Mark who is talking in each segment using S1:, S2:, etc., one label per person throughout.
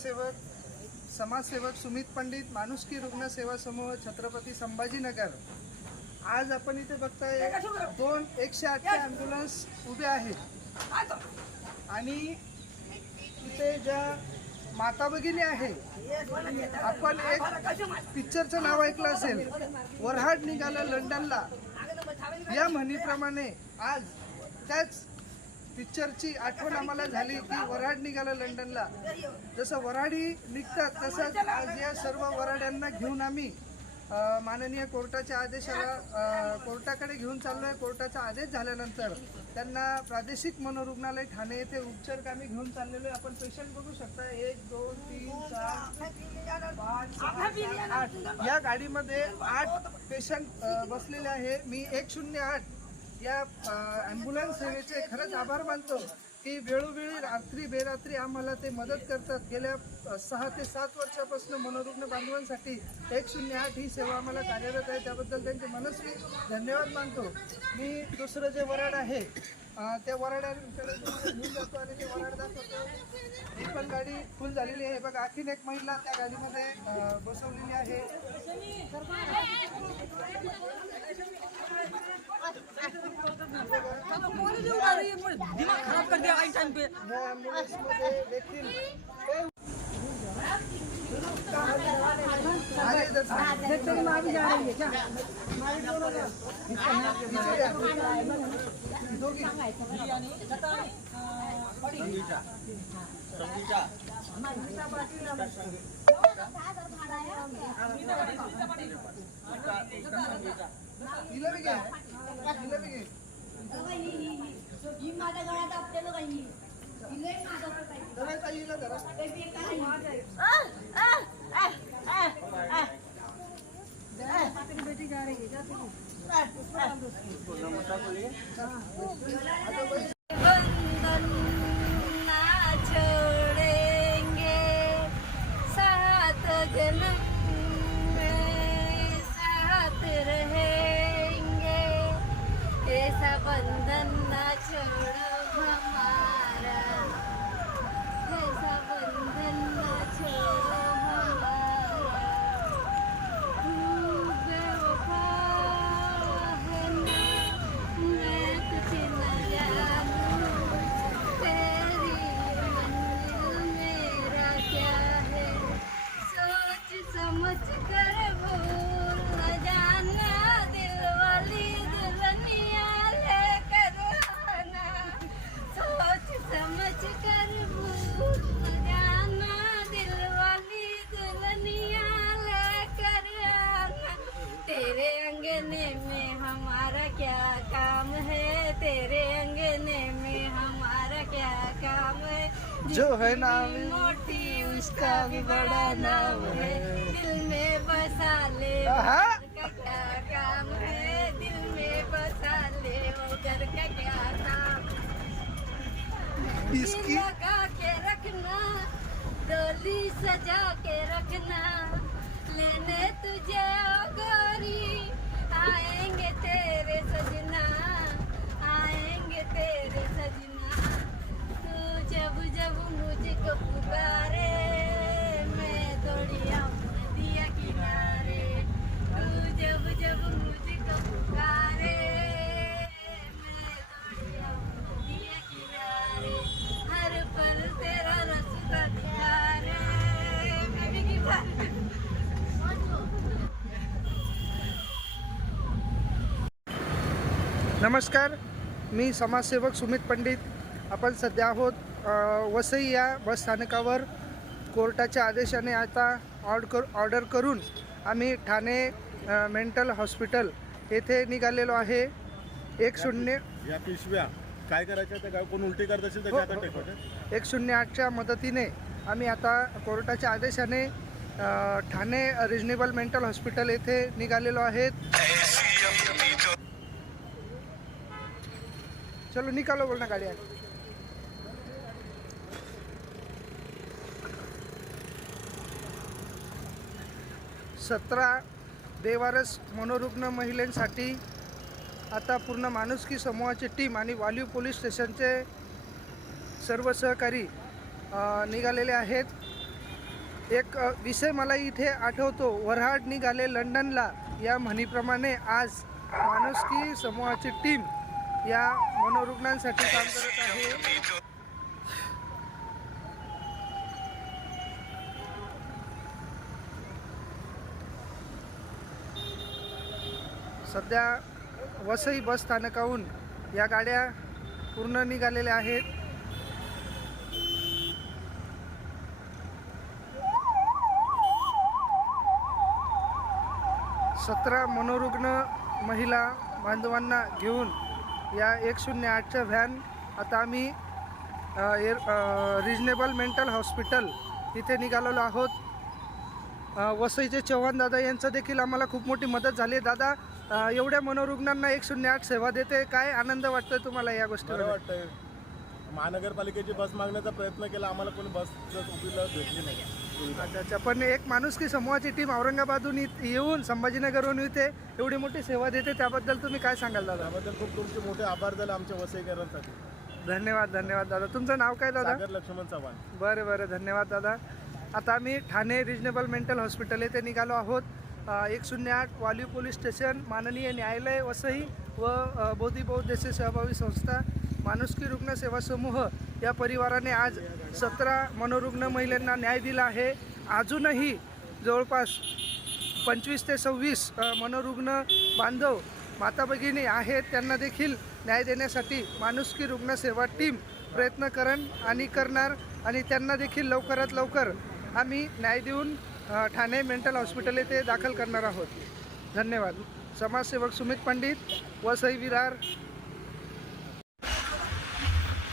S1: रुग्णसेवक समाजसेवक सुमित पंडित माणुसकी रुग्णसेवा समूह छत्रपती संभाजीनगर. आज आपण इथे बघताय दोन एकशे आठचे ॲम्ब्युलन्स उभे आहेत. आणि इथे ज्या माता भगिनी आहे आपण एक पिक्चरचं नाव ऐकलं असेल. वरहाड निघाला लंडनला. या म्हणीप्रमाणे आज त्याच पिक्चरची आठवण आम्हाला झाली की वराड निघाला लंडनला. जसं वराडी निघतात तसंच आज या सर्व वराड्यांना घेऊन आम्ही माननीय कोर्टाच्या आदेशाला कोर्टाकडे घेऊन चाललोय. कोर्टाचा आदेश झाल्यानंतर त्यांना प्रादेशिक मनोरुग्णालय ठाणे येथे उपचार आम्ही घेऊन चाललेलो आहे. आपण पेशंट बघू शकता एक दोन तीन चार पाच सहा आठ. या गाडीमध्ये आठ पेशंट बसलेले आहे. मी एक शून्य आठ या ॲम्ब्युलन्स सेवेचे खरंच आभार मानतो की वेळोवेळी रात्री बेरात्री आम्हाला ते मदत करतात. गेल्या सहा ते सात वर्षापासून मनोरुग्ण बांधवांसाठी एक शून्य आठ ही सेवा आम्हाला कार्यरत आहे. त्याबद्दल त्यांचे मनस्वी धन्यवाद मानतो. मी दुसरं जे वराड आहे त्या वराड्यांकडे घेऊन जातो आणि ते वराड दाखवतो. ही पण गाडी फुल झालेली आहे. बघा आणखीन एक महिला त्या गाडीमध्ये बसवलेली आहे.
S2: दिमाग खराब कर दिया आई टाइम पे
S1: या ॲम्ब्युलन्समध्ये देखील अरे इधर से. दोघी. हिला बी घे.
S3: गळ्यात आपल्याला काही हिला माझं
S1: धरा ताई, जो है नाम
S3: मोटी उसका भी बड़ा नाम है। दिल में बसा ले क्या काम है। दिल में बसा ले वो घर का क्या काम
S1: इसकी
S3: लगा के रखना डोली सजा के रखना। लेने तुझे
S1: नमस्कार मी समाजसेवक सुमित पंडित. आपण सध्या आहोत वसई या बस स्थानकावर. कोर्टाच्या आदेशाने आता ऑर्ड कर ऑर्डर करून आम्ही ठाणे मेंटल हॉस्पिटल येथे निघालेलो आहे. एक शून्य
S4: या पिशव्या. काय करायच्या त्या गाव कोण उलटी करत असेल
S1: हो, हो, हो. एक शून्य आठच्या मदतीने आम्ही आता कोर्टाच्या आदेशाने ठाणे रिजनेबल मेंटल हॉस्पिटल येथे निघालेलो आहेत. चलो निकालो बोल ना सतरा बेवारस मनोरुग्ण महिलांसाठी आता पूर्ण माणुसकी समूहाची टीम आणि वालीव पोलीस स्टेशनचे सर्व सहकारी निघालेले आहेत. एक विषय मला इथे आठवतो. वऱ्हाड निघाले लंडनला. या म्हणीप्रमाणे आज माणुसकी समूहाची टीम या मनोरुग्णांसाठी काम करत आहे. सध्या वसई बस स्थानकाहून या गाड्या पूर्ण निघालेल्या आहेत. सतरा मनोरुग्ण महिला बांधवांना घेऊन या एक शून्य आठच्या व्हॅन आता आम्ही एर रिजनेबल मेंटल हॉस्पिटल इथे निघालेलो आहोत. वसईचे चव्हाण दादा यांचं देखील आम्हाला खूप मोठी मदत झाली. आहे दादा एवढ्या मनोरुग्णांना एक शून्य आठ सेवा देते. काय आनंद वाटतोय तुम्हाला या गोष्टीवर?
S4: वाटतंय. महानगरपालिकेची बस मागण्याचा प्रयत्न केला. आम्हाला कोणी बस उपलब्ध भेटली नाही. सुविधा.
S1: अच्छा अच्छा. पण एक माणुसकी समूहाची टीम औरंगाबादहून इत- येऊन संभाजीनगरहून इथे एवढी मोठी सेवा देते त्याबद्दल तुम्ही काय सांगाल दादा?
S4: त्याबद्दल खूप तुमचे मोठे आभार झाले आमच्या वसईकरांसाठी.
S1: धन्यवाद धन्यवाद दादा. तुमचं नाव काय दादा?
S4: सागर लक्ष्मण चव्हाण.
S1: बरं बरं. धन्यवाद दादा. आता आम्ही ठाणे रिजनेबल मेंटल हॉस्पिटल येथे निघालो आहोत. अ, एक शून्य आठ वाल्यू पोलीस स्टेशन माननीय न्यायालय वसई व अ, बोधी बौद्धेशी सेवाभावी संस्था माणुसकी रुग्ण सेवा समूह या परिवाराने आज सतरा मनोरुग्ण महिलांना न्याय दिला आहे. अजूनही जवळपास पंचवीस ते सव्वीस मनोरुग्ण बांधव माता भगिनी आहेत. त्यांना देखील न्याय देण्यासाठी माणुसकी रुग्ण सेवा टीम प्रयत्न करण आणि करणार आणि त्यांना देखील लवकरात लवकर आम्ही न्याय देऊन ठाणे मेंटल हॉस्पिटल येथे दाखल करणार आहोत. धन्यवाद. समाजसेवक सुमित पंडित वसई विरार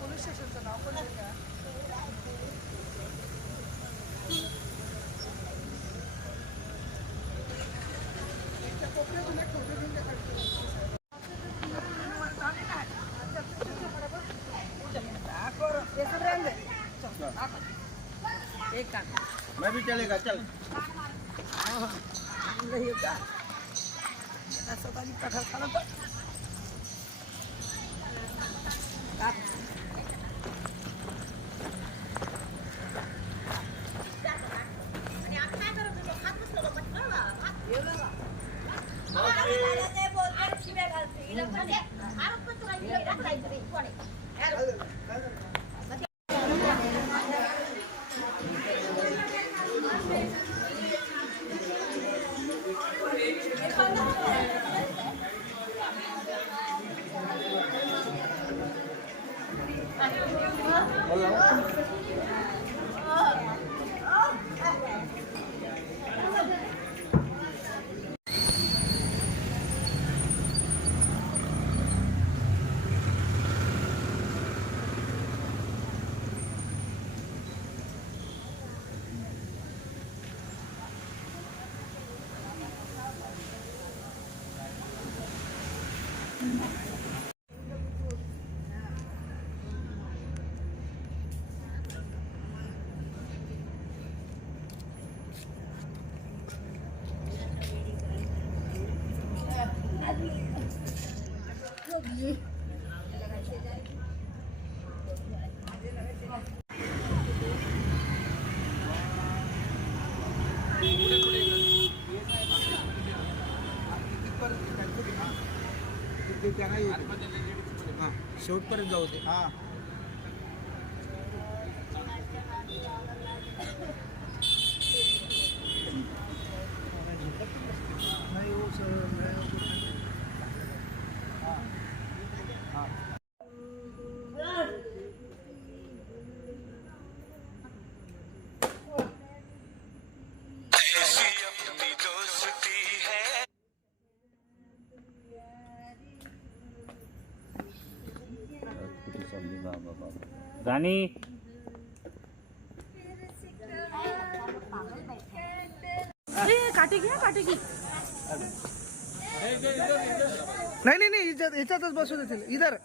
S1: पोलीस स्टेशनचं नाव पण आहे का
S2: एक काम
S4: मैं भी चलेगा चल।
S2: Thank you. कठार
S5: शेवटपर्यंत जाऊ दे. हा.
S1: नाही हो सर.
S3: बाबा बाबा गाणी
S2: काटे घ्या काटे घे
S1: नाही नाही नाही याच्यात याच्यातच बसू देतील इधर